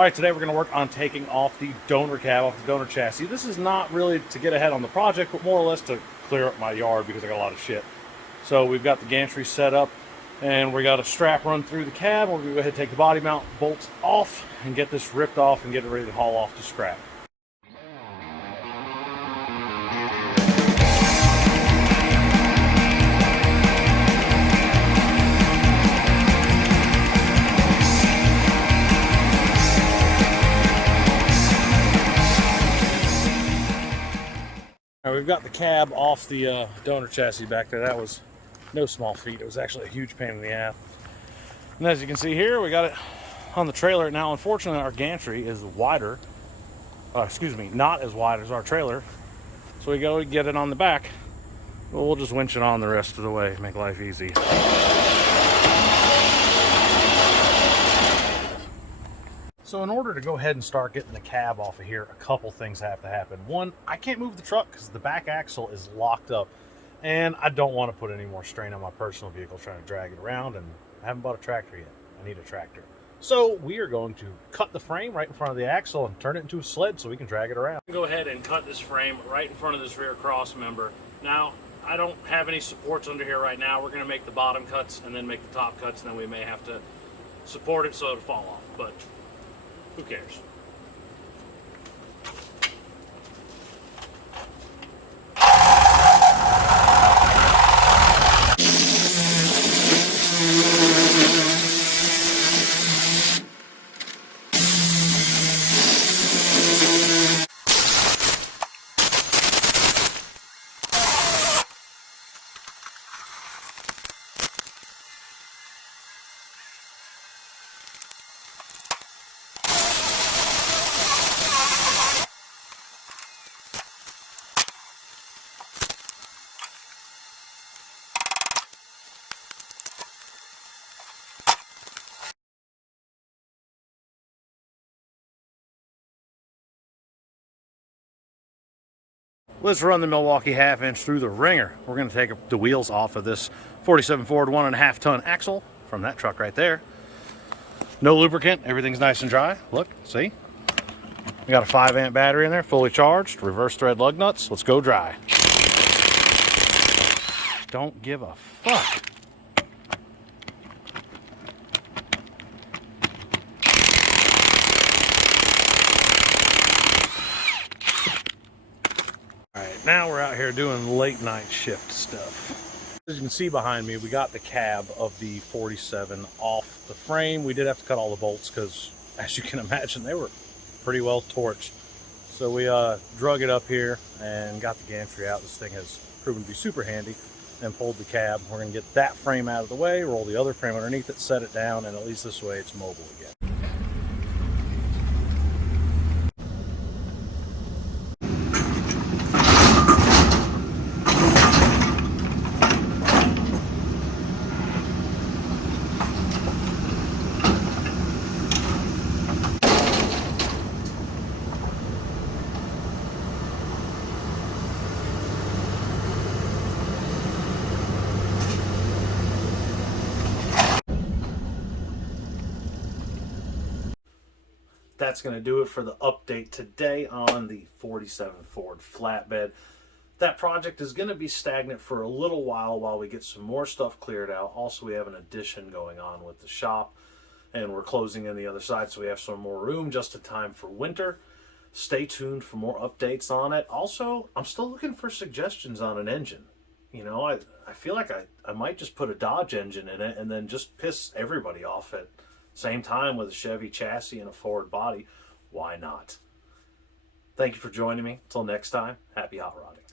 All right, today we're going to work on taking off the donor cab off the donor chassis. This is not really to get ahead on the project, but more or less to clear up my yard because I got a lot of shit. So we've got the gantry set up and we got a strap run through the cab. We're going to go ahead and take the body mount bolts off and get this ripped off and get it ready to haul off to scrap. Now we've got the cab off the donor chassis back there. That was no small feat. It was actually a huge pain in the ass. And as you can see here, we got it on the trailer. Now, unfortunately, our gantry is wider. Not as wide as our trailer. So we go get it on the back. Well, we'll just winch it on the rest of the way, make life easy. So in order to go ahead and start getting the cab off of here, a couple things have to happen. One, I can't move the truck because the back axle is locked up, and I don't want to put any more strain on my personal vehicle trying to drag it around, and I haven't bought a tractor yet. I need a tractor. So we are going to cut the frame right in front of the axle and turn it into a sled so we can drag it around. Go ahead and cut this frame right in front of this rear cross member. Now, I don't have any supports under here right now. We're going to make the bottom cuts and then make the top cuts, and then we may have to support it so it'll fall off, but who cares? Let's run the Milwaukee half-inch through the ringer. We're going to take the wheels off of this 47 Ford 1.5 ton axle from that truck right there. No lubricant, everything's nice and dry. Look, see? We got a 5 amp battery in there, fully charged, reverse thread lug nuts. Let's go dry. Don't give a fuck. Now we're out here doing late night shift stuff. As you can see behind me, we got the cab of the 47 off the frame. We did have to cut all the bolts because, as you can imagine, they were pretty well torched. So we drug it up here and got the gantry out. This thing has proven to be super handy, and pulled the cab. We're going to get that frame out of the way, roll the other frame underneath it, set it down, and at least this way it's mobile again. That's going to do it for the update today on the 47 Ford flatbed. That project is going to be stagnant for a little while we get some more stuff cleared out. Also, we have an addition going on with the shop, and we're closing in the other side, so we have some more room just in time for winter. Stay tuned for more updates on it. Also, I'm still looking for suggestions on an engine. You know, I feel like I might just put a Dodge engine in it and then just piss everybody off at same time with a Chevy chassis and a Ford body. Why not? Thank you for joining me. Until next time, happy hot rodding.